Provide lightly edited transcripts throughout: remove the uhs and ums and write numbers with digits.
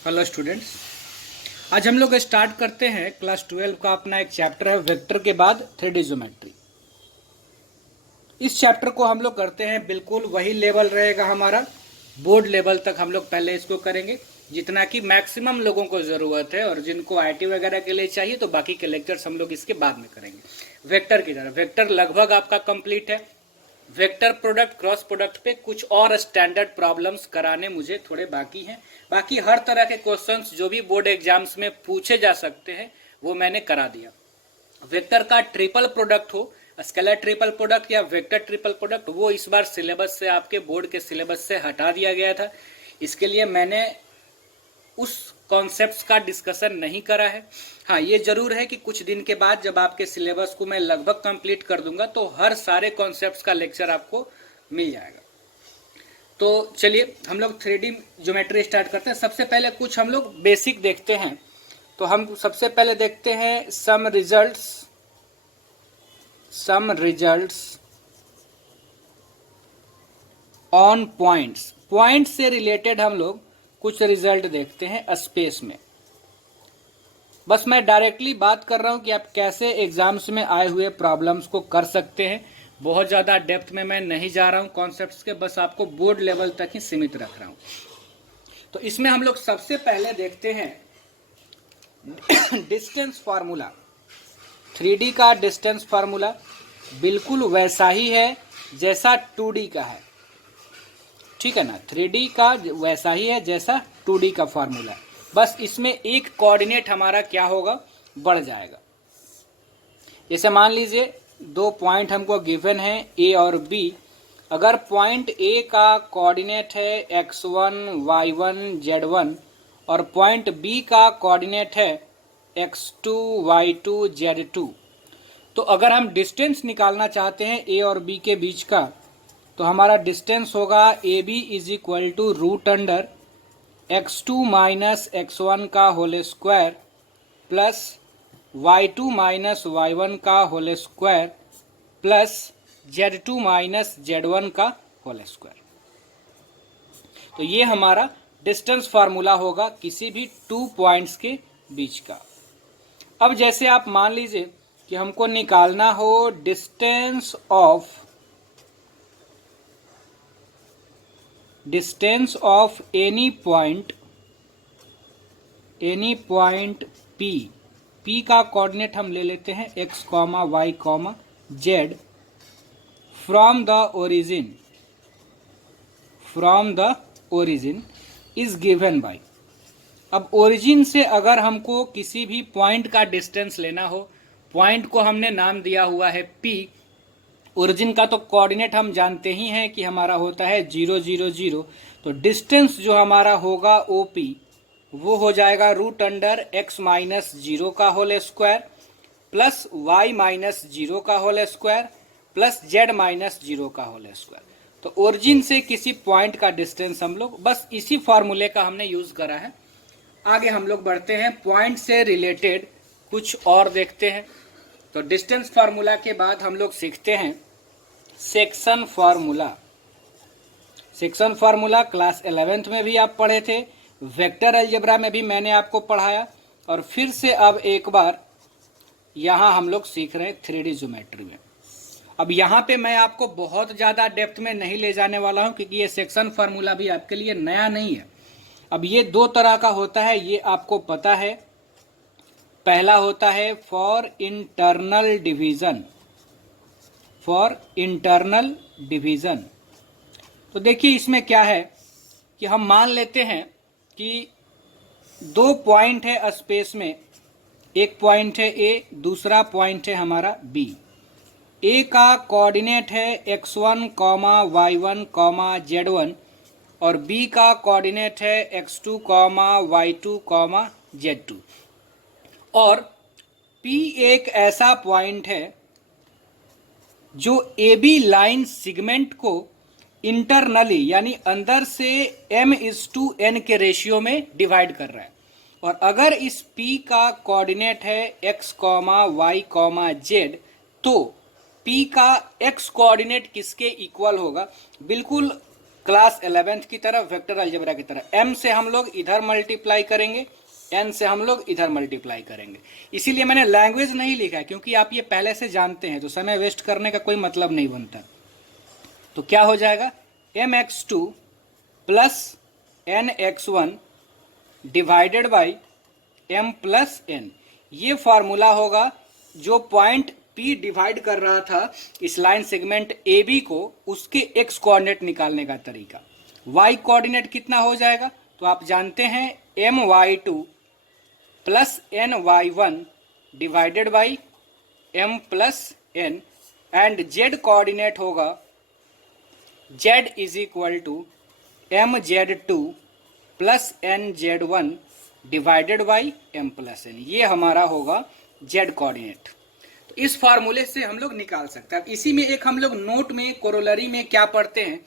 Hello students, आज हम लोग स्टार्ट करते हैं क्लास 12 का अपना एक चैप्टर है वेक्टर के बाद 3D ज्योमेट्री। इस चैप्टर को हम लोग करते हैं, बिल्कुल वही लेवल रहेगा हमारा, बोर्ड लेवल तक हम लोग पहले इसको करेंगे जितना कि मैक्सिमम लोगों को ज़रूरत है, और जिनको आईटी वगैरह के लिए चाहिए तो बाकी के लेक्चर्स हम लोग इसके बाद में करेंगे। वेक्टर की तरह वेक्टर लगभग आपका कंप्लीट है। वेक्टर प्रोडक्ट क्रॉस प्रोडक्ट पे कुछ और स्टैंडर्ड प्रॉब्लम्स कराने मुझे थोड़े बाकी हैं। बाकी हर तरह के क्वेश्चंस जो भी बोर्ड एग्जाम्स में पूछे जा सकते हैं वो मैंने करा दिया। वेक्टर का ट्रिपल प्रोडक्ट हो, स्केलर ट्रिपल प्रोडक्ट या वेक्टर ट्रिपल प्रोडक्ट, वो इस बार सिलेबस से, आपके बोर्ड के सिलेबस से हटा दिया गया था। इसके लिए मैंने उस कॉन्सेप्ट्स का डिस्कशन नहीं करा है। हाँ, ये जरूर है कि कुछ दिन के बाद जब आपके सिलेबस को मैं लगभग कंप्लीट कर दूंगा तो हर सारे कॉन्सेप्ट्स का लेक्चर आपको मिल जाएगा। तो चलिए हम लोग 3D ज्योमेट्री स्टार्ट करते हैं। सबसे पहले कुछ हम लोग बेसिक देखते हैं। तो हम सबसे पहले देखते हैं some results on points. Point से रिलेटेड हम लोग कुछ रिजल्ट देखते हैं स्पेस में। बस मैं डायरेक्टली बात कर रहा हूं कि आप कैसे एग्जाम्स में आए हुए प्रॉब्लम्स को कर सकते हैं। बहुत ज़्यादा डेप्थ में मैं नहीं जा रहा हूं कॉन्सेप्ट्स के, बस आपको बोर्ड लेवल तक ही सीमित रख रहा हूं। तो इसमें हम लोग सबसे पहले देखते हैं डिस्टेंस फार्मूला। 3D का डिस्टेंस फार्मूला बिल्कुल वैसा ही है जैसा 2D का है, ठीक है ना। 3D का वैसा ही है जैसा 2D का फार्मूला, बस इसमें एक कोऑर्डिनेट हमारा क्या होगा, बढ़ जाएगा। जैसे मान लीजिए दो पॉइंट हमको गिवन है A और B। अगर पॉइंट A का कोऑर्डिनेट है x1 y1 z1 और पॉइंट B का कोऑर्डिनेट है x2 y2 z2, तो अगर हम डिस्टेंस निकालना चाहते हैं A और B के बीच का, तो हमारा डिस्टेंस होगा A B is equal to root under x2 minus x1 का whole square plus y2 minus y1 का whole square plus z2 minus z1 का होल स्क्वायर। तो ये हमारा डिस्टेंस फार्मूला होगा किसी भी 2 पॉइंट्स के बीच का। अब जैसे आप मान लीजिए कि हमको निकालना हो distance of any point P का कोऑर्डिनेट हम ले लेते हैं x, y, z from the origin is given by. अब ओरिजिन से अगर हमको किसी भी पॉइंट का डिस्टेंस लेना हो, पॉइंट को हमने नाम दिया हुआ है P। ओरिजिन का तो कोऑर्डिनेट हम जानते ही हैं कि हमारा होता है 0 0 0। तो डिस्टेंस जो हमारा होगा OP वो हो जाएगा रूट अंडर x माइनस 0 का whole square plus y minus 0 का whole square plus z minus 0 का होल स्क्वायर। तो ओरिजिन से किसी पॉइंट का डिस्टेंस हम लोग बस इसी फॉर्मूले का हमने यूज करा है। आगे हम लोग बढ़ते हैं, पॉइंट से रिलेटेड कुछ और देखते हैं। तो डिस्टेंस फार्मूला के बाद हम लोग सीखते हैं section formula. Section formula class 11th में भी आप पढ़े थे, वेक्टर अलजेब्रा में भी मैंने आपको पढ़ाया, और फिर से अब एक बार यहाँ हम लोग सीख रहे हैं 3D ज्योमेट्री में। अब यहाँ पे मैं आपको बहुत ज़्यादा डेप्थ में नहीं ले जाने वाला हूँ क्योंकि ये सेक्शन फार्मूला भी आपके लिए नया नहीं है। अब ये दो तरह का होता है, ये आपको पता है। पहला होता है फॉर इंटरनल डिवीजन। तो देखिए इसमें क्या है कि हम मान लेते हैं कि दो पॉइंट है स्पेस में, एक पॉइंट है A, दूसरा पॉइंट है हमारा B। A का कोऑर्डिनेट है x1, y1, z1 और B का कोऑर्डिनेट है x2, y2, z2। और P एक ऐसा पॉइंट है जो AB लाइन सेगमेंट को इंटरनली यानी अंदर से m/n के रेशियो में डिवाइड कर रहा है। और अगर इस P का कोऑर्डिनेट है x, y, z, तो P का x कोऑर्डिनेट किसके इक्वल होगा, बिल्कुल क्लास 11th की तरह, वेक्टर अलजेब्रा की तरह। m से हम लोग इधर मल्टीप्लाई करेंगे, n से हम लोग इधर मल्टीप्लाई करेंगे। इसीलिए मैंने लैंग्वेज नहीं लिखा है, क्योंकि आप ये पहले से जानते हैं, तो समय वेस्ट करने का कोई मतलब नहीं बनता। तो क्या हो जाएगा, mx2 plus nx1 divided by m plus n। ये फॉर्मूला होगा जो पॉइंट P डिवाइड कर रहा था इस लाइन सेगमेंट AB को, उसके x कोऑर्डिनेट निकालने का तरीका। y कोऑर्डिनेट कितना हो जाएगा, तो आप जानते हैं my2 plus ny1 divided by m plus n, and z coordinate होगा z is equal to mz2 plus nz1 divided by m plus n। ये हमारा होगा z कोऑर्डिनेट। तो इस फार्मूले से हम लोग निकाल सकते हैं। अब इसी में एक हम लोग नोट में कोरोलरी में क्या पढ़ते हैं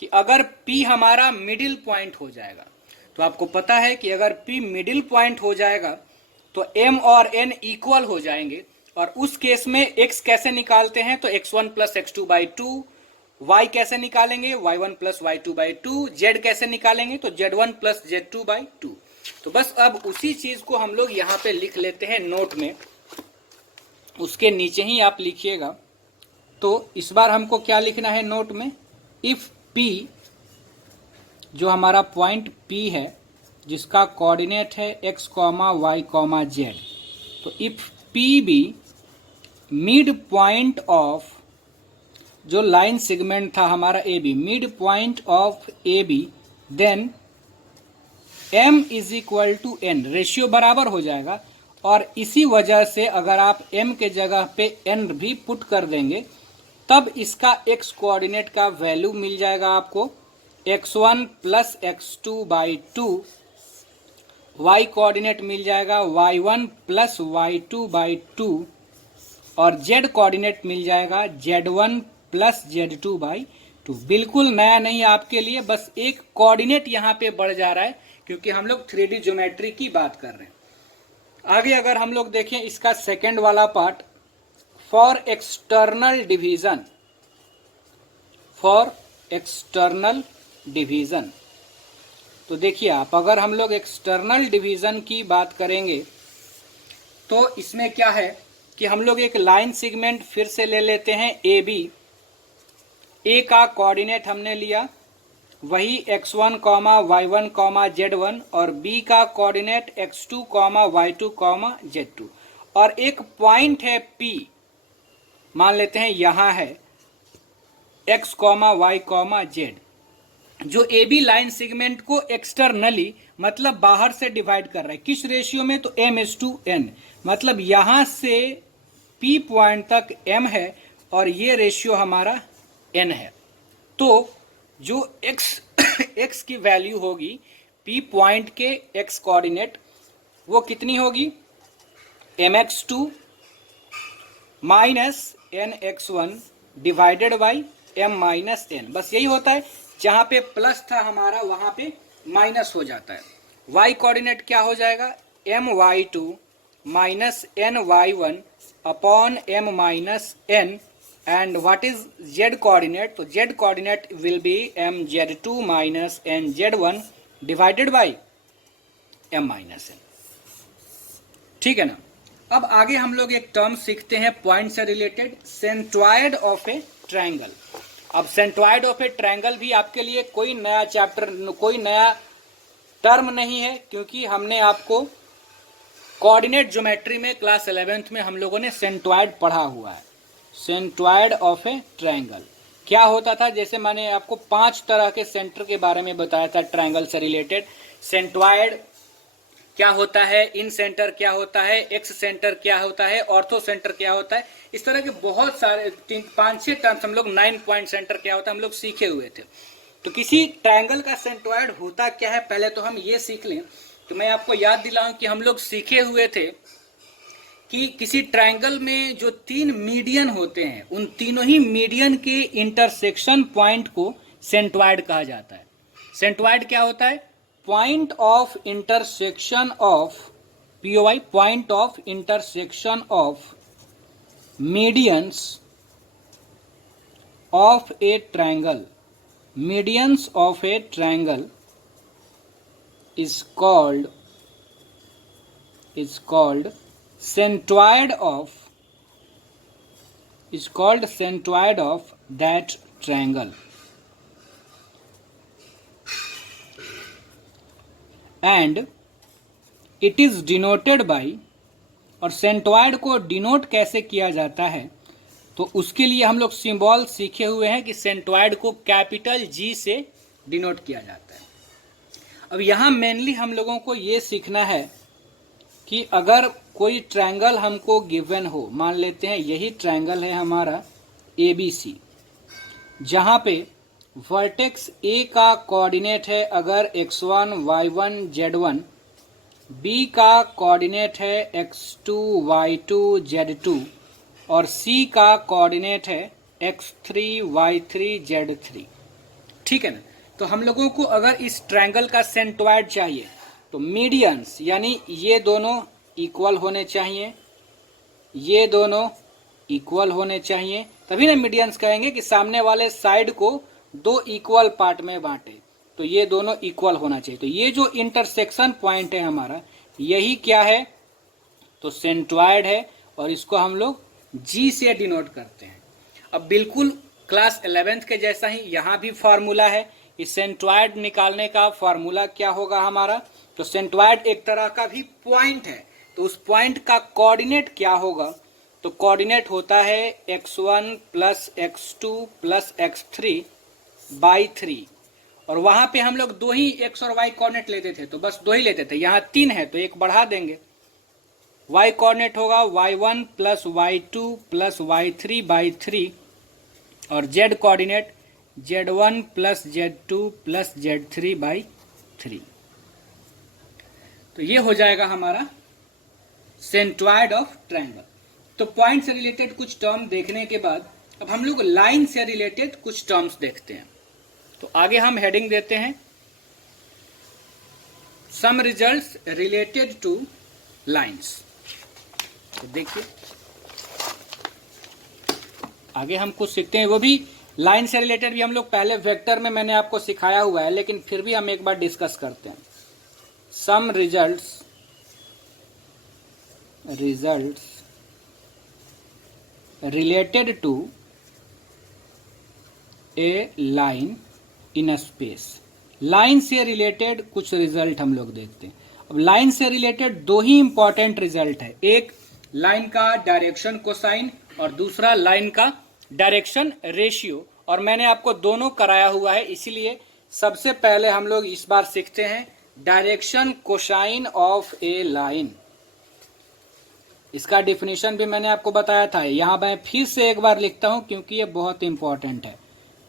कि अगर P हमारा मिडिल पॉइंट हो जाएगा, तो आपको पता है कि अगर P मिडिल पॉइंट हो जाएगा तो m और n इक्वल हो जाएंगे, और उस केस में x कैसे निकालते हैं, तो x1 plus x2 by 2, y कैसे निकालेंगे, y1 plus y2 by 2, z कैसे निकालेंगे, तो z1 प्लस z2 बाई 2। तो बस अब उसी चीज को हम लोग यहाँ पे लिख लेते हैं नोट में, उसके नीचे ही आप लिखिएगा। तो इस बार हमको क्या लिखना है नोट में, इफ P, जो हमारा पॉइंट P है जिसका कोऑर्डिनेट है x, y, z, तो if P be mid point of, जो लाइन सेगमेंट था हमारा AB, mid point of AB, then m is equal to n, ratio बराबर हो जाएगा। और इसी वजह से अगर आप m के जगह पे n भी पुट कर देंगे, तब इसका x कोऑर्डिनेट का वैल्यू मिल जाएगा आपको x1 plus x2 by 2, y coordinate मिल जाएगा y1 प्लस y2 बाई 2, और z कोऑर्डिनेट मिल जाएगा z1 प्लस z2 बाई 2। बिल्कुल नया नहीं आपके लिए, बस एक कोऑर्डिनेट यहाँ पे बढ़ जा रहा है, क्योंकि हम लोग 3D ज्योमेट्री की बात कर रहे हैं। आगे अगर हम लोग देखें इसका सेकेंड वाला part, for external division, for external division, तो देखिए आप, अगर हम लोग एक्सटर्नल डिवीजन की बात करेंगे तो इसमें क्या है कि हम लोग एक लाइन सेगमेंट फिर से ले लेते हैं AB। A का कोऑर्डिनेट हमने लिया वही x1, y1, z1, और B का कोऑर्डिनेट x2, y2, z2, और एक पॉइंट है P, मान लेते हैं यहां है x, y, z, जो AB लाइन सेगमेंट को एक्सटर्नली मतलब बाहर से डिवाइड कर रहा है। किस रेशियो में, तो m:n, मतलब यहां से P पॉइंट तक m है और ये रेशियो हमारा n है। तो जो x की वैल्यू होगी P पॉइंट के x कोऑर्डिनेट, वो कितनी होगी, mx2 minus nx1 divided by m minus n। बस यही होता है, जहां पे प्लस था हमारा वहां पे माइनस हो जाता है। y कोऑर्डिनेट क्या हो जाएगा, my2 minus ny1 upon m minus n, and what is z coordinate, तो z coordinate will be mz2 minus nz1 divided by m minus n। ठीक है ना। अब आगे हम लोग एक टर्म सीखते हैं पॉइंट से related, centroid of A triangle. अब सेंट्रॉयड ऑफ ए ट्रायंगल भी आपके लिए कोई नया चैप्टर, कोई नया टर्म नहीं है, क्योंकि हमने आपको कोऑर्डिनेट ज्योमेट्री में क्लास 11th में हम लोगों ने सेंट्रॉयड पढ़ा हुआ है। सेंट्रॉयड ऑफ ए ट्रायंगल क्या होता था, जैसे मैंने आपको 5 तरह के सेंटर के बारे में बताया था ट्रायंगल से रिलेटेड। सेंट्रॉयड क्या होता है, इन सेंटर क्या होता है, एक्स सेंटर क्या होता है, ऑर्थो सेंटर क्या होता है, इस तरह के बहुत सारे 5-6 टर्म्स हम लोग 9 पॉइंट सेंटर क्या होता है हम लोग सीखे हुए थे। तो किसी ट्रायंगल का सेंट्रॉयड होता क्या है, पहले तो हम ये सीख लें। तो मैं आपको याद दिलाऊं कि हम लोग सीखे हुए थे कि किसी ट्रायंगल में जो 3 मीडियन होते हैं, उन तीनों ही मीडियन के इंटरसेक्शन पॉइंट को सेंट्रॉयड कहा जाता है। सेंट्रॉयड क्या होता है, point of intersection of POI, point of intersection of medians of A triangle medians of A triangle is called centroid of that triangle, and it is denoted by, और centroid को denote कैसे किया जाता है, तो उसके लिए हम लोग सिंबल सीखे हुए हैं कि सेंट्रॉयड को कैपिटल जी से डिनोट किया जाता है। अब यहाँ मेनली हम लोगों को ये सीखना है कि अगर कोई ट्रायंगल हमको गिवन हो, मान लेते हैं यही ट्रायंगल है हमारा ABC, जहाँ पे वर्टेक्स A का कोऑर्डिनेट है अगर x1 y1 z1, B का कोऑर्डिनेट है x2 y2 z2 और C का कोऑर्डिनेट है x3 y3 z3। ठीक है ना। तो हम लोगों को अगर इस ट्रायंगल का सेंट्रॉयड चाहिए तो मीडियंस यानी ये दोनों इक्वल होने चाहिए, ये दोनों इक्वल होने चाहिए, तभी ना मीडियंस कहेंगे कि सामने वाले साइड को दो इक्वल पार्ट में बांटे, तो ये दोनों इक्वल होना चाहिए। तो ये जो इंटरसेक्शन पॉइंट है हमारा, यही क्या है, तो सेंट्रॉयड है, और इसको हम लोग जी से डिनोट करते हैं। अब बिल्कुल क्लास 11th के जैसा ही यहाँ भी फार्मूला है। इस सेंट्रॉयड निकालने का फार्मूला क्या होगा हमारा, तो सेंट्रॉयड एक तरह का भी पॉइंट है, तो उस पॉइंट का कोऑर्डिनेट क्या होगा, तो कोऑर्डिनेट होता है x1 plus x2 plus x3 by 3, और वहां पे हम लोग दो ही x और y कोऑर्डिनेट लेते थे, तो बस दो ही लेते थे। यहाँ 3 है तो एक बढ़ा देंगे, y कोऑर्डिनेट होगा y1 plus y2 plus y3 by 3, और z coordinate z1 plus z2 plus z3 by 3। तो ये हो जाएगा हमारा सेंट्रॉयड ऑफ ट्रायंगल। तो पॉइंट से रिलेटेड कुछ टर्म देखने के बाद अब हम लोग लाइन से रिलेटेड कुछ टर्म्स देखते हैं। तो आगे हम हेडिंग देते हैं some results related two lines. तो देखिए आगे हम कुछ सीखते हैं, वो भी लाइन से रिलेटेड भी हम लोग पहले वेक्टर में मैंने आपको सिखाया हुआ है, लेकिन फिर भी हम एक बार डिस्कस करते हैं। Some results related to a line in a space. Line से रिलेटेड कुछ रिजल्ट हम लोग देखते हैं। अब लाइन से रिलेटेड दो ही इंपॉर्टेंट रिजल्ट है, एक लाइन का डायरेक्शन कोसाइन और दूसरा लाइन का डायरेक्शन रेशियो, और मैंने आपको दोनों कराया हुआ है, इसीलिए सबसे पहले हम लोग इस बार सीखते हैं direction cosine of A line. इसका डिफिनीशन भी मैंने आपको बताया था, यहां मैं फिर से एक बार लिखता हूं क्योंकि ये बहुत इंपॉर्टेंट है।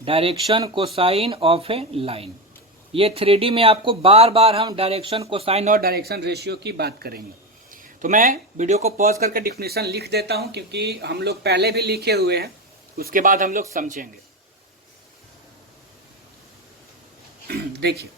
Direction cosine of A line, ये 3D में आपको बार बार हम डायरेक्शन कोसाइन और डायरेक्शन रेशियो की बात करेंगे। तो मैं वीडियो को पॉज करके डिफिनीशन लिख देता हूं क्योंकि हम लोग पहले भी लिखे हुए हैं, उसके बाद हम लोग समझेंगे। देखिए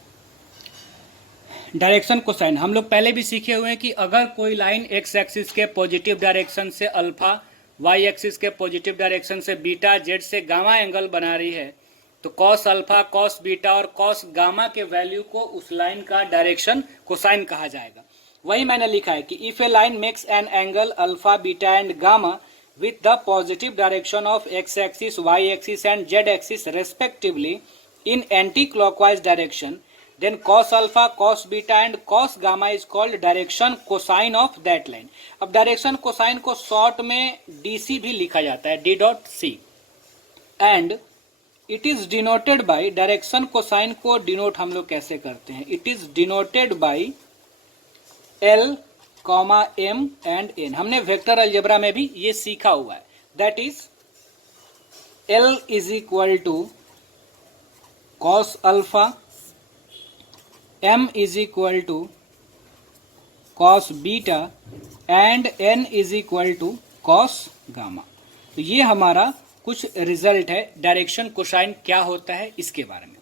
डायरेक्शन कोसाइन हम लोग पहले भी सीखे हुए हैं कि अगर कोई लाइन एक्स एक्सिस के पॉजिटिव डायरेक्शन से अल्फा, वाई एक्सिस के पॉजिटिव डायरेक्शन से बीटा, जेड से गामा एंगल बना रही है, तो कॉस अल्फा, कॉस बीटा और कॉस गामा के वैल्यू को उस लाइन का डायरेक्शन कोसाइन कहा जाएगा। वही मैंने लिखा है कि if a line makes an angle alpha, beta and gamma with the positive direction of x axis, y axis and z axis respectively in anti-clockwise direction, then cos alpha, cos beta and cos gamma is called direction cosine of that line। अब direction cosine को short में DC भी लिखा जाता है, D.C, and it is denoted by, direction cosine को denote हम लोग कैसे करते हैं, it is denoted by L, M and N। हमने वेक्टर अलजेब्रा में भी ये सीखा हुआ है, that is L is equal to cos alpha, M is equal to cos beta and N is equal to cos gamma. तो ये हमारा कुछ रिजल्ट है डायरेक्शन कोसाइन क्या होता है इसके बारे में।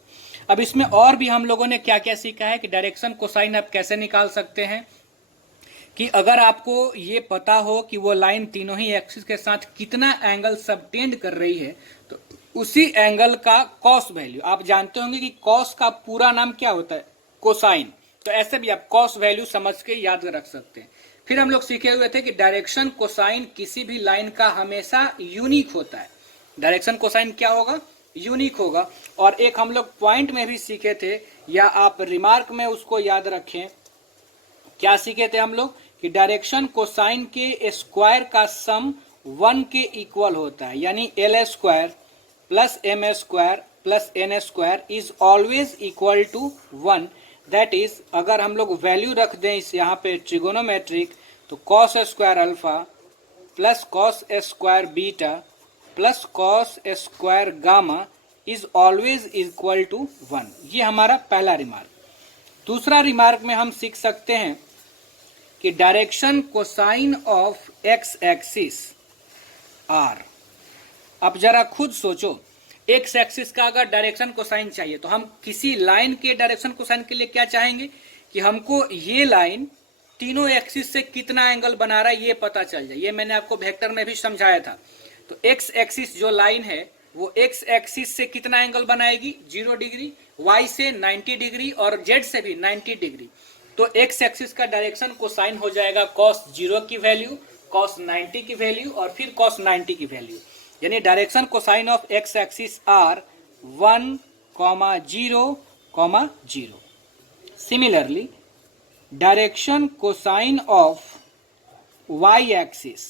अब इसमें और भी हम लोगों ने क्या क्या सीखा है कि डायरेक्शन कोसाइन आप कैसे निकाल सकते हैं, कि अगर आपको ये पता हो कि वो लाइन तीनों ही एक्सिस के साथ कितना एंगल सबटेंड कर रही है, तो उसी एंगल का कॉस वैल्यू। आप जानते होंगे कि कॉस का पूरा नाम क्या होता है, कोसाइन। तो ऐसे भी आप कॉस वैल्यू समझ के याद रख सकते हैं। फिर हम लोग सीखे हुए थे कि डायरेक्शन कोसाइन किसी भी लाइन का हमेशा यूनिक होता है। डायरेक्शन कोसाइन क्या होगा, यूनिक होगा। और एक हम लोग पॉइंट में भी सीखे थे, या आप रिमार्क में उसको याद रखें, क्या सीखे थे हम लोग कि डायरेक्शन कोसाइन के स्क्वायर का सम 1 के इक्वल होता है, यानी L square plus M square plus N square is always equal to 1। That is, अगर हम लोग वैल्यू रख दें इस यहाँ पे ट्रिगोनोमेट्रिक, तो cos square alpha plus cos square beta plus cos square gamma is always equal to 1। ये हमारा पहला रिमार्क। दूसरा रिमार्क में हम सीख सकते हैं कि direction cosine of X axis are. अब जरा खुद सोचो, एक्स एक्सिस का अगर डायरेक्शन कोसाइन चाहिए तो हम किसी लाइन के डायरेक्शन कोसाइन के लिए क्या चाहेंगे कि हमको ये लाइन तीनों एक्सिस से कितना एंगल बना रहा है ये पता चल जाए। ये मैंने आपको वेक्टर में भी समझाया था। तो एक्स एक्सिस जो लाइन है वो एक्स एक्सिस से कितना एंगल बनाएगी, 0 डिग्री, वाई से 90 डिग्री और जेड से भी 90 डिग्री। तो एक्स एक्सिस का डायरेक्शन कोसाइन हो जाएगा cos 0 की वैल्यू, cos 90 की वैल्यू और फिर cos 90 की वैल्यू। यानी direction cosine of X axis are 1, 0, 0। Similarly direction cosine of Y axis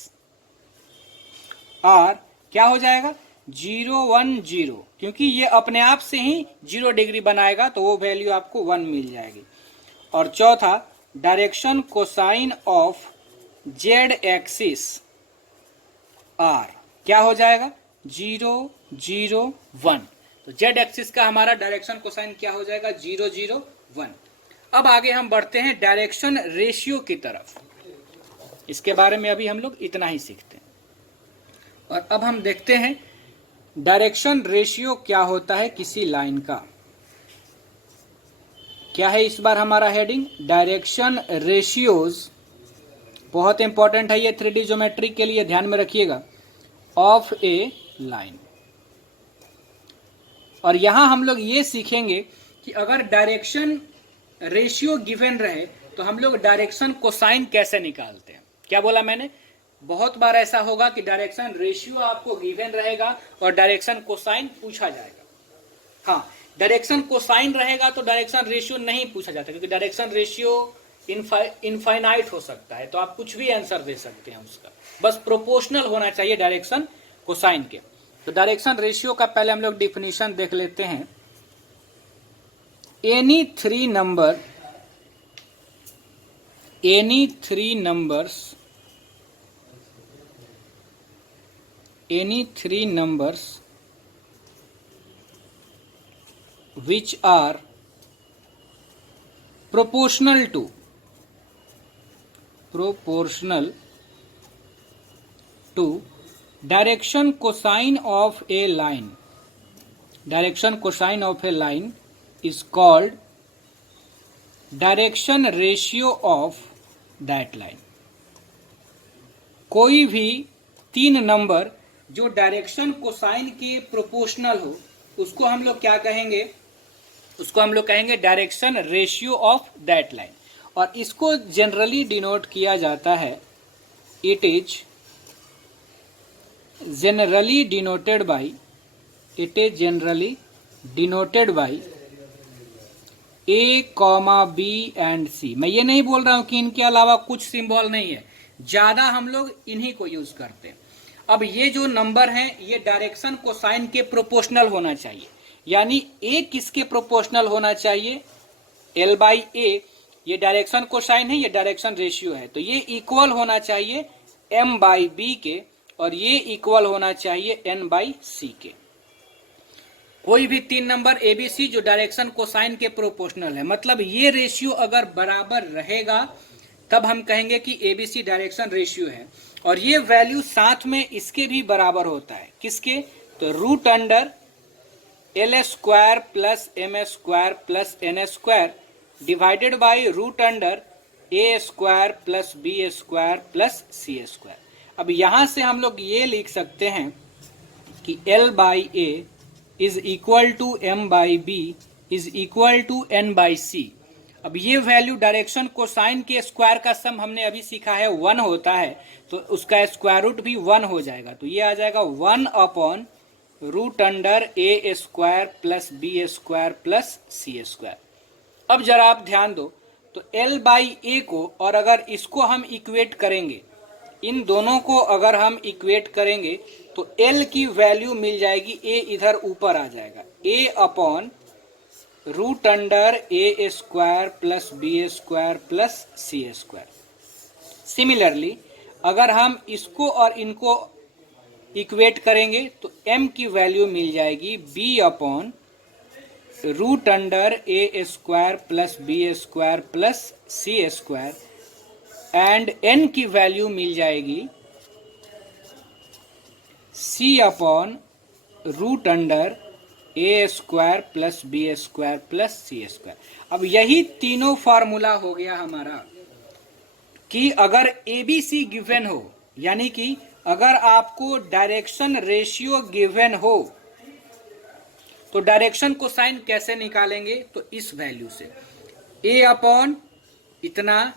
are क्या हो जाएगा, 0, 1, 0, क्योंकि ये अपने आप से ही 0 डिग्री बनाएगा तो वो वैल्यू आपको 1 मिल जाएगी। और चौथा direction cosine of Z axis are क्या हो जाएगा, 0, 0, 1। तो जेड एक्सिस का हमारा डायरेक्शन कोसाइन क्या हो जाएगा, 0, 0, 1। अब आगे हम बढ़ते हैं डायरेक्शन रेशियो की तरफ। इसके बारे में अभी हम लोग इतना ही सीखते हैं। और अब हम देखते हैं डायरेक्शन रेशियो क्या होता है किसी लाइन का। क्या है इस बार हमारा हेडिंग, डायरेक्शन रेशियोज। बहुत इंपॉर्टेंट है ये 3D ज्योमेट्री के लिए, ध्यान में रखिएगा, ऑफ ए लाइन। और यहां हम लोग ये सीखेंगे कि अगर डायरेक्शन रेशियो गिवन रहे तो हम लोग डायरेक्शन कोसाइन कैसे निकालते हैं। क्या बोला मैंने, बहुत बार ऐसा होगा कि डायरेक्शन रेशियो आपको गिवन रहेगा और डायरेक्शन कोसाइन पूछा जाएगा। हाँ, डायरेक्शन कोसाइन रहेगा तो डायरेक्शन रेशियो नहीं पूछा जाता, क्योंकि डायरेक्शन रेशियो इनफाइनाइट हो सकता है, तो आप कुछ भी आंसर दे सकते हैं उसका, बस प्रोपोर्शनल होना चाहिए डायरेक्शन कोसाइन के। तो डायरेक्शन रेशियो का पहले हम लोग डिफिनीशन देख लेते हैं। Any three numbers which are proportional to direction cosine of a line is called direction ratio of that line. कोई भी 3 नंबर जो डायरेक्शन कोसाइन के प्रोपोर्शनल हो उसको हम लोग क्या कहेंगे, उसको हम लोग कहेंगे direction ratio of that line. और इसको जनरली डिनोट किया जाता है, it is generally denoted by A, B and C। मैं ये नहीं बोल रहा हूं कि इनके अलावा कुछ सिंबल नहीं है, ज्यादा हम लोग इन्हीं को यूज करते हैं। अब ये जो नंबर हैं ये डायरेक्शन कोसाइन के प्रोपोर्शनल होना चाहिए, यानी A किसके प्रोपोर्शनल होना चाहिए, L बाई A। ये डायरेक्शन कोसाइन है, ये डायरेक्शन रेशियो है, तो ये इक्वल होना चाहिए M बाई B के, और ये इक्वल होना चाहिए N बाई C के। कोई भी 3 नंबर ABC जो डायरेक्शन कोसाइन के प्रोपोर्शनल है, मतलब ये रेशियो अगर बराबर रहेगा तब हम कहेंगे कि ABC डायरेक्शन रेशियो है। और ये वैल्यू साथ में इसके भी बराबर होता है, किसके, तो root under L square plus M square plus N square divided by root under A square plus B square plus C square. अब यहां से हम लोग ये लिख सकते हैं कि L by A is equal to M by B is equal to N by C. अब ये वैल्यू डायरेक्शन कोसाइन के स्क्वायर का सम हमने अभी सीखा है 1 होता है, तो उसका स्क्वायर रूट भी 1 हो जाएगा, तो ये आ जाएगा 1 upon root under A square plus B square plus C square. अब जरा आप ध्यान दो, तो L बाई ए को और अगर इसको हम इक्वेट करेंगे, इन दोनों को अगर हम इक्वेट करेंगे तो L की वैल्यू मिल जाएगी, A इधर ऊपर आ जाएगा, A upon root under A square plus B square plus C square. Similarly अगर हम इसको और इनको इक्वेट करेंगे तो M की वैल्यू मिल जाएगी B upon root under A square plus B square plus C square, and N की वैल्यू मिल जाएगी C upon root under A square plus B square plus C square. अब यही तीनों फार्मूला हो गया हमारा कि अगर ABC गिवन हो, यानी कि अगर आपको डायरेक्शन रेशियो गिवन हो तो डायरेक्शन को साइन कैसे निकालेंगे, तो इस वैल्यू से A अपॉन इतना,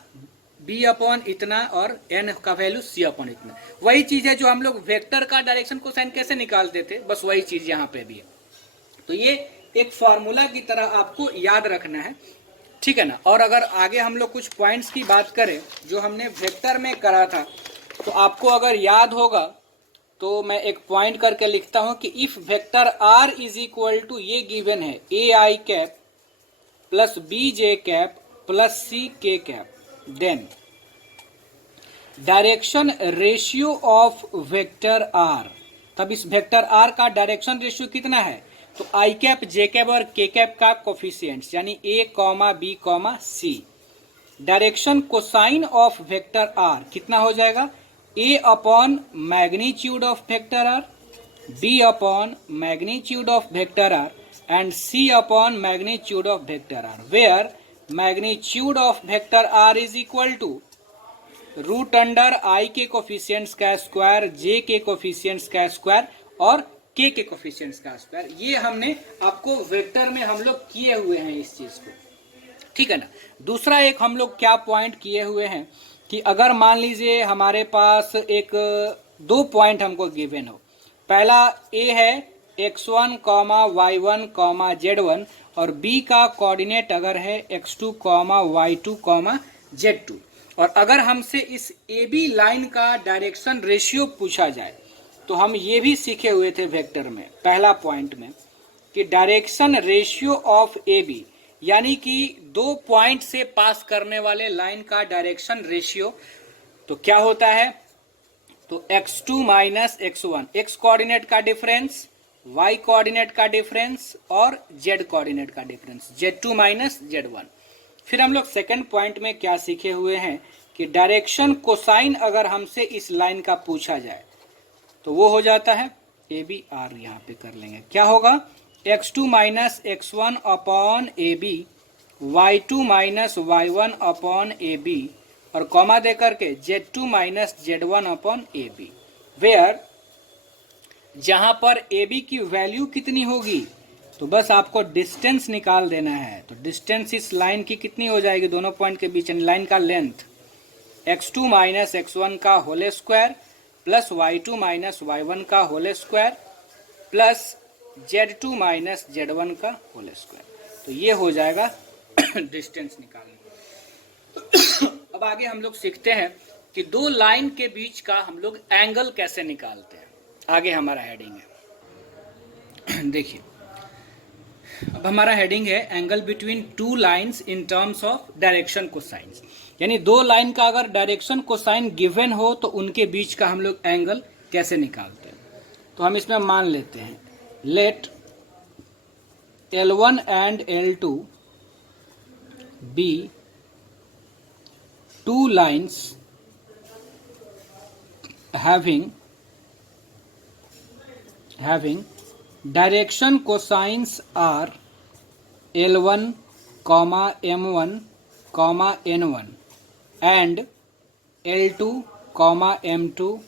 B अपॉन इतना और N का वैल्यू C अपॉन इतना। वही चीज है जो हम लोग वेक्टर का डायरेक्शन को साइन कैसे निकालते थे, बस वही चीज यहाँ पे भी है। तो ये एक फॉर्मूला की तरह आपको याद रखना है, ठीक है ना। और अगर आगे हम लोग कुछ पॉइंट्स की बात करें जो हमने वेक्टर में करा था, तो आपको अगर याद होगा तो मैं एक पॉइंट करके लिखता हूं कि if vector R is equal to, ये गिवन है A I cap plus B J cap plus C K cap, then direction ratio of vector R, तब इस वेक्टर R का डायरेक्शन रेशियो कितना है, तो आई कैप जे कैप और के कैप का कोफिशिएंट्स यानी A comma B comma C. Direction cosine of vector R कितना हो जाएगा, A upon magnitude of vector R, B upon magnitude of vector R and C upon magnitude of vector R, where magnitude of vector R is equal to root under I के coefficients का square, J के coefficients का square और K के coefficients का square. ये हमने आपको वेक्टर में हम लोग किए हुए हैं इस चीज को, ठीक है ना। दूसरा एक हम लोग क्या पॉइंट किए हुए हैं कि अगर मान लीजिए हमारे पास एक दो पॉइंट हमको गिवन हो, पहला A है x1 y1 z1 और B का कोऑर्डिनेट अगर है x2 y2 z2, और अगर हमसे इस AB लाइन का डायरेक्शन रेशियो पूछा जाए तो हम ये भी सीखे हुए थे वेक्टर में पहला पॉइंट में कि डायरेक्शन रेशियो ऑफ AB, यानी कि दो पॉइंट से पास करने वाले लाइन का डायरेक्शन रेशियो तो क्या होता है, तो x2 minus x1, x coordinate का डिफरेंस, y कोऑर्डिनेट का डिफरेंस और z कोऑर्डिनेट का डिफरेंस, z2 माइनस z1। फिर हम लोग सेकंड पॉइंट में क्या सीखे हुए हैं कि डायरेक्शन कोसाइन अगर हमसे इस लाइन का पूछा जाए तो वो हो जाता है AB R, यहाँ पे कर लेंगे, क्या होगा x2 minus x1 upon AB, y2 minus y1 upon AB और कॉमा दे करके z2 minus z1 upon AB, where जहां पर AB की वैल्यू कितनी होगी, तो बस आपको डिस्टेंस निकाल देना है। तो डिस्टेंस इस लाइन की कितनी हो जाएगी, दोनों पॉइंट के बीच लाइन का लेंथ x2 माइनस x1 का whole square plus y2 minus y1 का whole square plus z2 minus z1 का होल स्क्वायर, तो ये हो जाएगा डिस्टेंस निकालने। अब आगे हम लोग सीखते हैं कि दो लाइन के बीच का हम लोग एंगल कैसे निकालते हैं। आगे हमारा हेडिंग है देखिए, अब हमारा हेडिंग है angle between two lines in terms of direction cosines, यानी दो लाइन का अगर डायरेक्शन कोसाइन गिवन हो तो उनके बीच का हम लोग एंगल कैसे निकालते हैं। तो हम इसमें मान लेते हैं let L1 and L2 be two lines having direction cosines are L1, M1, N1 and L2, M2,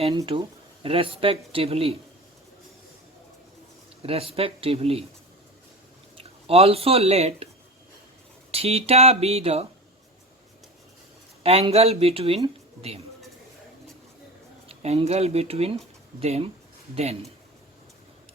N2 respectively. respectively. Also let theta be the angle between them. Angle between them then.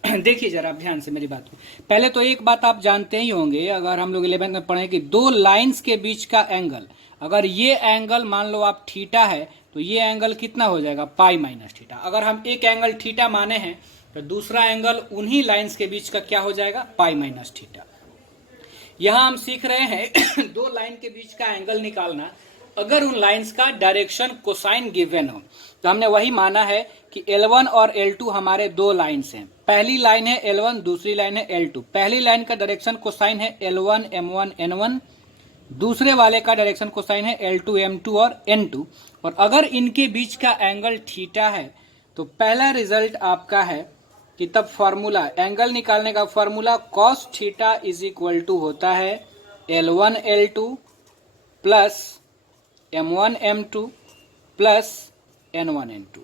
देखिए जरा आप ध्यान से मेरी बात को। पहले तो एक बात आप जानते ही होंगे, अगर हम लोग 11th में पढ़े कि दो लाइंस के बीच का एंगल, अगर ये एंगल मान लो आप थीटा है तो ये एंगल कितना हो जाएगा, पाई माइनस थीटा। अगर हम एक एंगल थीटा माने हैं तो दूसरा एंगल उन्हीं लाइंस के बीच का क्या हो जाएगा, पाई माइनस थीटा। यहां हम सीख रहे हैं दो लाइन के बीच का एंगल निकालना, अगर उन लाइंस का डायरेक्शन कोसाइन गिवन हो। तो हमने वही माना है कि L1 और L2 हमारे दो लाइंस हैं। पहली लाइन है L1, दूसरी लाइन है L2। पहली लाइन का डायरेक्शन कोसाइन है L1 M1 N1, दूसरे वाले का डायरेक्शन कोसाइन है L2 M2 और N2। और अगर इनके बीच का एंगल थीटा है तो पहला रिजल्ट आपका है कि तब फॉर्मूला, एंगल निकालने का formula cos theta is equal to होता है L1 L2 plus M1 M2 plus N1 N2।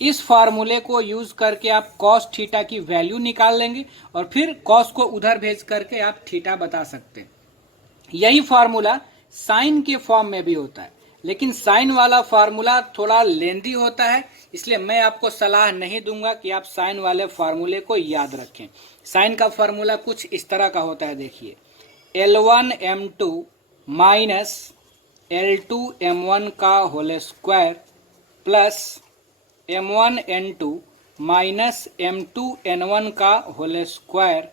इस फार्मूले को यूज करके आप cos थीटा की वैल्यू निकाल लेंगे और फिर cos को उधर भेज करके आप थीटा बता सकते हैं। यही फार्मूला साइन के फॉर्म में भी होता है, लेकिन साइन वाला फार्मूला थोड़ा लेंदी होता है, इसलिए मैं आपको सलाह नहीं दूंगा कि आप साइन वाले फार्मूले को याद रखें। साइन का फार्मूला कुछ इस तरह का होता है, देखिए L1 M2 minus L2 M1 का whole square plus M1 N2 minus M2 N1 का होल स्क्वायर,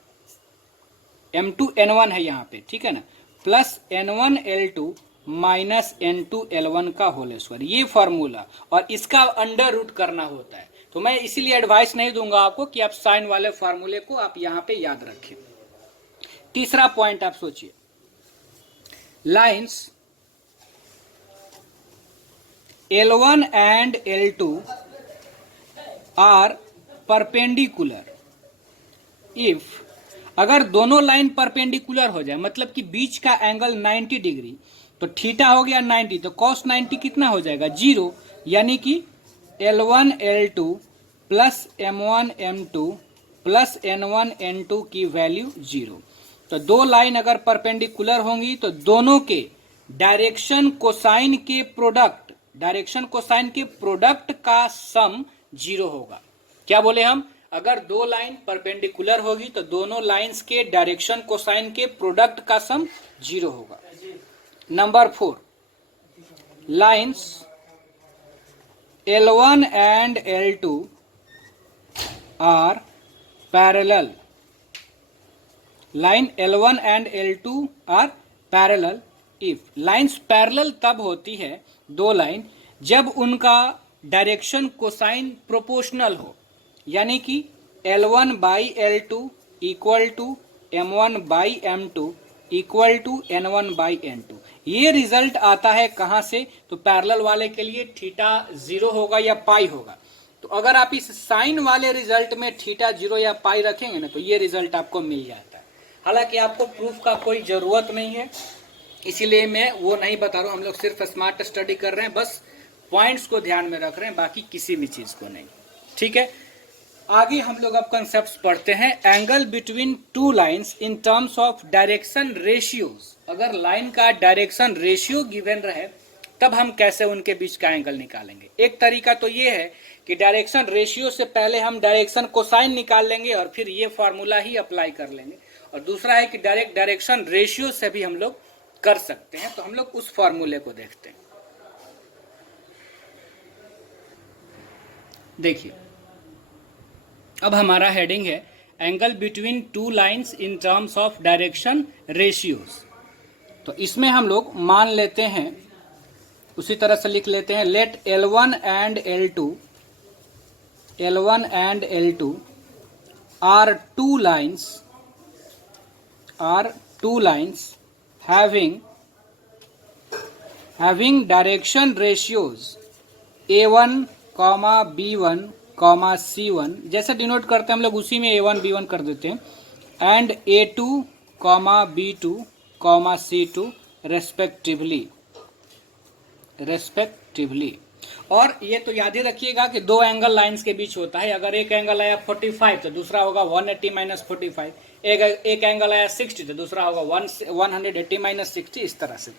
M2 N1 है यहाँ पे, ठीक है ना, plus N1 L2 minus N2 L1 का होल स्क्वायर। ये फॉर्मूला, और इसका अंडर रूट करना होता है। तो मैं इसीलिए एडवाइस नहीं दूंगा आपको कि आप साइन वाले फॉर्मूले को आप यहाँ पे याद रखें। तीसरा पॉइंट आप सोचिए, lines L1 and L2 are perpendicular if, अगर दोनों लाइन परपेंडिकुलर हो जाए, मतलब कि बीच का एंगल 90 डिग्री, तो थीटा हो गया 90, तो cos 90 कितना हो जाएगा, 0। यानी कि L1 L2 plus M1 M2 plus N1 N2 की वैल्यू 0। तो दो लाइन अगर परपेंडिकुलर होंगी तो दोनों के डायरेक्शन कोसाइन के प्रोडक्ट, डायरेक्शन कोसाइन के प्रोडक्ट का सम 0 होगा। क्या बोले हम, अगर दो लाइन परपेंडिकुलर होगी तो दोनों लाइंस के डायरेक्शन कोसाइन के प्रोडक्ट का सम 0 होगा। Number 4, lines L1 and L2 are parallel. Line L1 and L2 are parallel if, lines parallel तब होती है दो लाइन जब उनका डायरेक्शन कोसाइन प्रोपोर्शनल हो, यानी कि L1 by L2 equal to M1 by M2 equal to N1 by N2। ये रिजल्ट आता है कहां से, तो पैरेलल वाले के लिए थीटा 0 होगा या पाई होगा। तो अगर आप इस साइन वाले रिजल्ट में थीटा 0 या पाई रखेंगे ना, तो ये रिजल्ट आपको मिल जाता है। हालांकि आपको प्रूफ का कोई जरूरत नहीं है, इसीलिए मैं वो नहीं बता रहा हूं। हम लोग सिर्फ स्मार्ट स्टडी कर रहे हैं, बस पॉइंट्स को ध्यान में रख रहे हैं, बाकी किसी भी चीज को नहीं। ठीक है, आगे हम लोग अब कंसेप्ट्स पढ़ते हैं। Angle between two lines in terms of direction ratios. अगर लाइन का डायरेक्शन रेशियो गिवन रहे तब हम कैसे उनके बीच का एंगल निकालेंगे। एक तरीका तो ये है कि डायरेक्शन रेशियो से पहले हम डायरेक्शन कोसाइन निकाल लेंगे और फिर ये फॉर्मूला ही अप्लाई कर लेंगे, और दूसरा है कि डायरेक्ट डायरेक्शन रेशियो से भी हम लोग कर सकते हैं। तो हम लोग उस फॉर्मूले को देखते हैं। देखिए, अब हमारा हेडिंग है angle between two lines in terms of direction ratios. तो इसमें हम लोग मान लेते हैं, उसी तरह से लिख लेते हैं, let L1 and L2 are two lines having direction ratios A1, B1, C1, जैसे डिनोट करते हैं हम लोग उसी में A1 B1 कर देते हैं, and A2, B2, C2 respectively. और ये तो याद ही रखिएगा कि दो एंगल लाइंस के बीच होता है। अगर एक एंगल आया 45 तो दूसरा होगा 180 माइनस 45, एक एंगल आया 60 तो दूसरा होगा 180 माइनस 60, इस तरह से।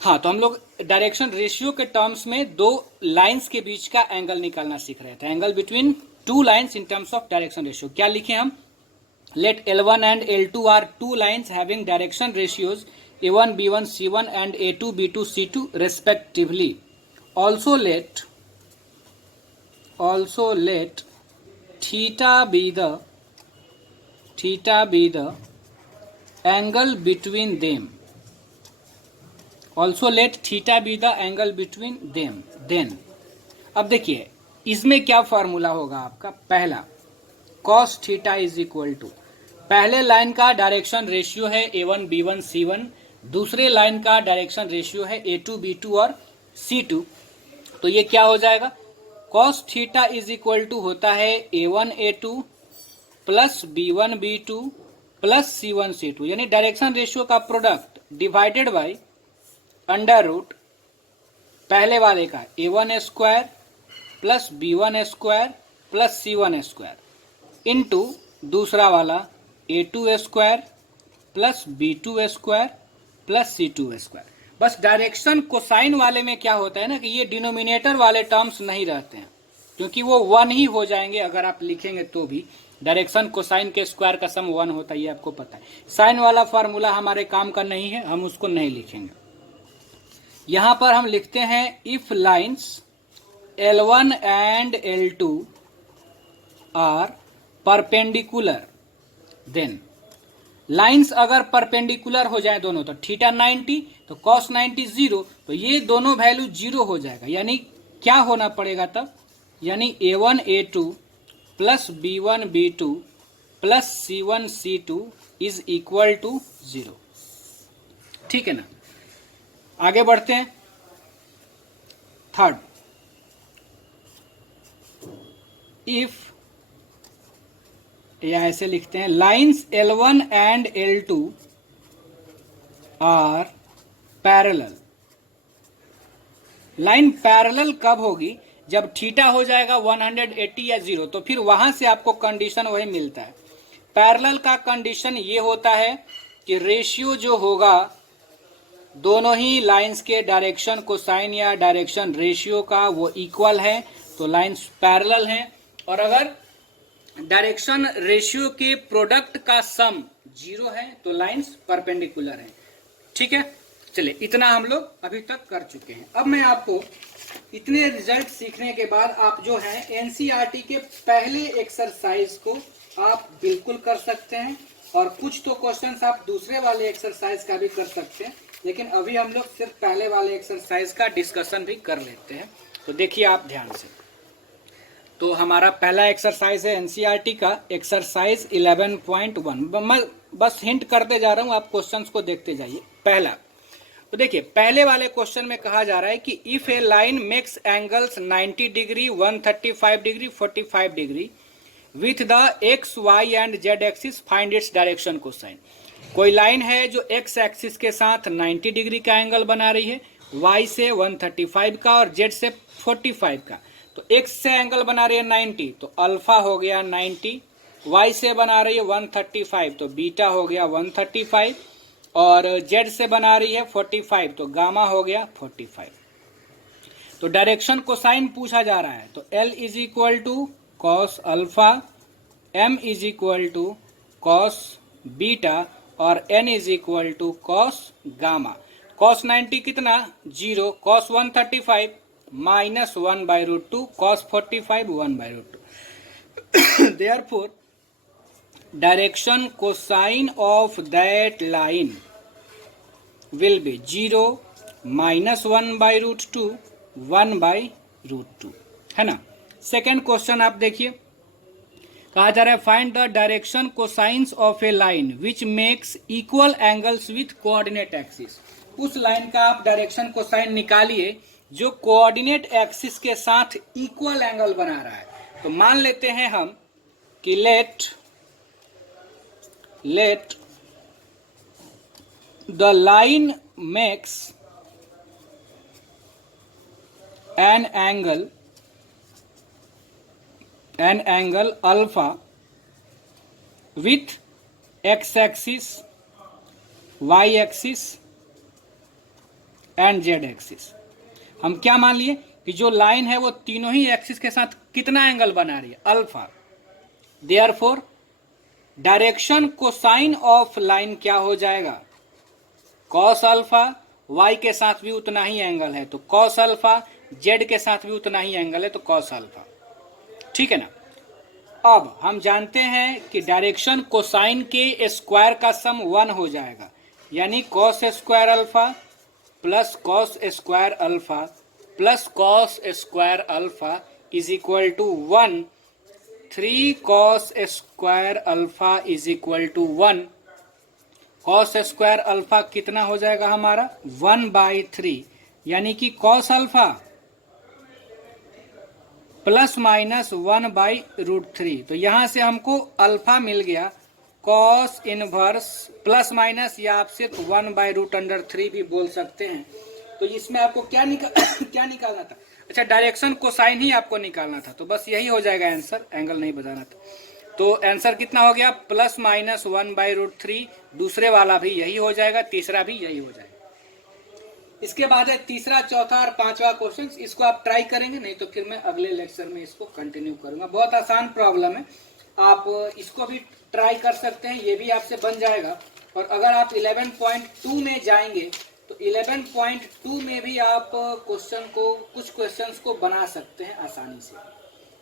हाँ, तो हम लोग डायरेक्शन रेशियो के टर्म्स में दो लाइंस के बीच का एंगल निकालना सीख रहे थे। Angle between two lines in terms of direction ratio. क्या लिखे हम? Let L1 and L2 are two lines having direction ratios A1 B1 C1 and A2 B2 C2 respectively. Also let theta be the angle between them. Also let theta be the angle between them. Then अब देखिए इसमें क्या formula होगा आपका? पहला cos theta is equal to, पहले line का direction ratio है A1 B1 C1, दूसरे लाइन का डायरेक्शन रेशियो है A2 B2 और C2। तो ये क्या हो जाएगा? cos theta is equal to होता है A1 A2 plus B1 B2 plus C1 C2, यानी डायरेक्शन रेशियो का product divided by under root पहले वाले का A1 square plus B1 square plus C1 square into दूसरा वाला A2 square plus B2 square plus C2 square. बस direction cosine वाले में क्या होता है ना कि ये डिनोमिनेटर वाले टर्म्स नहीं रहते हैं, क्योंकि वो 1 ही हो जाएंगे अगर आप लिखेंगे तो भी। डायरेक्शन कोसाइन के स्क्वायर का सम 1 होता है, ये आपको पता है। साइन वाला फार्मूला हमारे काम का नहीं है, हम उसको नहीं लिखेंगे। यहां पर हम लिखते हैं if lines L1 and L2 are perpendicular, then lines अगर परपेंडिकुलर हो जाए दोनों, तो थीटा 90 तो cos 90 0, तो ये दोनों वैल्यू 0 हो जाएगा। यानी क्या होना पड़ेगा तब? यानी A1 A2 plus B1 B2 plus C1 C2 is equal to 0। ठीक है ना? आगे बढ़ते हैं। थर्ड, इफ, या ऐसे लिखते हैं lines L1 and L2 are parallel. Line parallel कब होगी? जब थीटा हो जाएगा 180 या 0, तो फिर वहां से आपको कंडीशन वही मिलता है। पैरेलल का कंडीशन ये होता है कि रेशियो जो होगा दोनों ही लाइंस के डायरेक्शन कोसाइन या डायरेक्शन रेशियो का वो इक्वल है, तो लाइंस पैरेलल हैं। और अगर डायरेक्शन रेशियो के प्रोडक्ट का सम 0 है तो लाइंस परपेंडिकुलर हैं। ठीक है, चलिए इतना हम लोग अभी तक कर चुके हैं। अब मैं आपको इतने रिजल्ट सीखने के बाद आप जो है एनसीईआरटी के पहले एक्सरसाइज को आप बिल्कुल कर सकते हैं, और कुछ तो क्वेश्चंस आप दूसरे वाले एक्सरसाइज का भी कर सकते हैं, लेकिन अभी हम लोग सिर्फ पहले वाले एक्सरसाइज का डिस्कशन भी कर लेते हैं। तो देखिए आप ध्यान से। तो हमारा पहला एक्सरसाइज है एनसीईआरटी का एक्सरसाइज 11.1। मैं बस हिंट करते जा रहा हूं, आप क्वेश्चंस को देखते जाइए। पहला, तो देखिए पहले वाले क्वेश्चन में कहा जा रहा है कि if a line makes angles 90 degree 135 degree 45 degree with the X Y and Z axis find its direction cosine. कोई लाइन है जो एक्स एक्सिस के साथ 90 डिग्री का एंगल बना रही है, वाई से 135 का और जेड से 45 का। तो एक्स से एंगल बना रही है 90, तो अल्फा हो गया 90, वाई से बना रही है 135 तो बीटा हो गया 135, और जेड से बना रही है 45 तो गामा हो गया 45। तो डायरेक्शन कोसाइन पूछा जा रहा है, तो L is equal to cos alpha, M is equal to cos beta और N is equal to cos gamma. Cos 90 कितना? 0, cos 135 minus 1/√2, cos 45 1/√2। Therefore direction cosine of that line will be 0 minus 1/√2 1/√2, है ना। Second question आप देखिए, कहा जा रहा है find the direction cosines of A line which makes equal angles with coordinate axis. उस लाइन का आप डायरेक्शन कोसाइन निकालिए जो कोऑर्डिनेट एक्सिस के साथ इक्वल एंगल बना रहा है। तो मान लेते हैं हम कि let the line makes an angle alpha with X axis, Y axis and Z axis. हम क्या मान लिए कि जो लाइन है वो तीनों ही एक्सिस के साथ कितना एंगल बना रही है, alpha. Therefore direction cosine of line क्या हो जाएगा, कॉस अल्फा। वाई के साथ भी उतना ही एंगल है तो कॉस अल्फा, जेड के साथ भी उतना ही एंगल है तो कॉस अल्फा। ठीक है ना। अब हम जानते हैं कि डायरेक्शन कोसाइन के स्क्वायर का सम 1 हो जाएगा, यानी cos square alpha plus cos square alpha plus cos square alpha is equal to 1। 3 cos square alpha is equal to 1। Cos square alpha कितना हो जाएगा हमारा, 1/3, यानी कि कॉस अल्फा प्लस माइनस 1/√3। तो यहां से हमको अल्फा मिल गया कॉस इनवर्स प्लस माइनस, या आप सिर्फ 1/√3 भी बोल सकते हैं। तो इसमें आपको क्या निकालना था, अच्छा डायरेक्शन कोसाइन ही आपको निकालना था, तो बस यही हो जाएगा आंसर, एंगल नहीं बताना था। तो आंसर कितना हो गया, प्लस माइनस 1/√3। दूसरे वाला भी यही हो जाएगा, तीसरा भी यही हो जाएगा। इसके बाद है तीसरा, चौथा और पांचवा क्वेश्चन, इसको आप ट्राई करेंगे, नहीं तो फिर मैं अगले लेक्चर में इसको कंटिन्यू करूंगा। बहुत आसान प्रॉब्लम है, आप इसको भी ट्राई कर सकते हैं, ये भी आपसे बन जाएगा। और अगर आप 11.2 में जाएंगे तो 11.2 में भी आप कुछ क्वेश्चंस को बना सकते हैं आसानी से।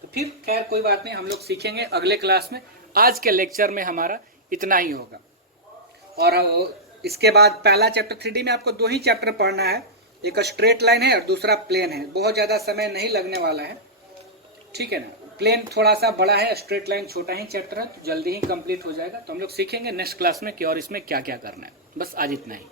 तो फिर खैर कोई बात नहीं, हम लोग सीखेंगे अगले क्लास में। आज के लेक्चर में हमारा इतना ही होगा। और इसके बाद पहला चैप्टर 3D में आपको 2 ही चैप्टर पढ़ना है, एक स्ट्रेट लाइन है और दूसरा प्लेन है। बहुत ज़्यादा समय नहीं लगने वाला है, ठीक है ना। प्लेन थोड़ा सा बड़ा है, स्ट्रेट लाइन छोटा ही चैप्टर है, तो जल्दी ही कंप्लीट हो जाएगा। तो हम लोग सीखेंगे नेक्स्ट क्लास में कि और इसमें क्या क्या करना है। बस आज इतना ही।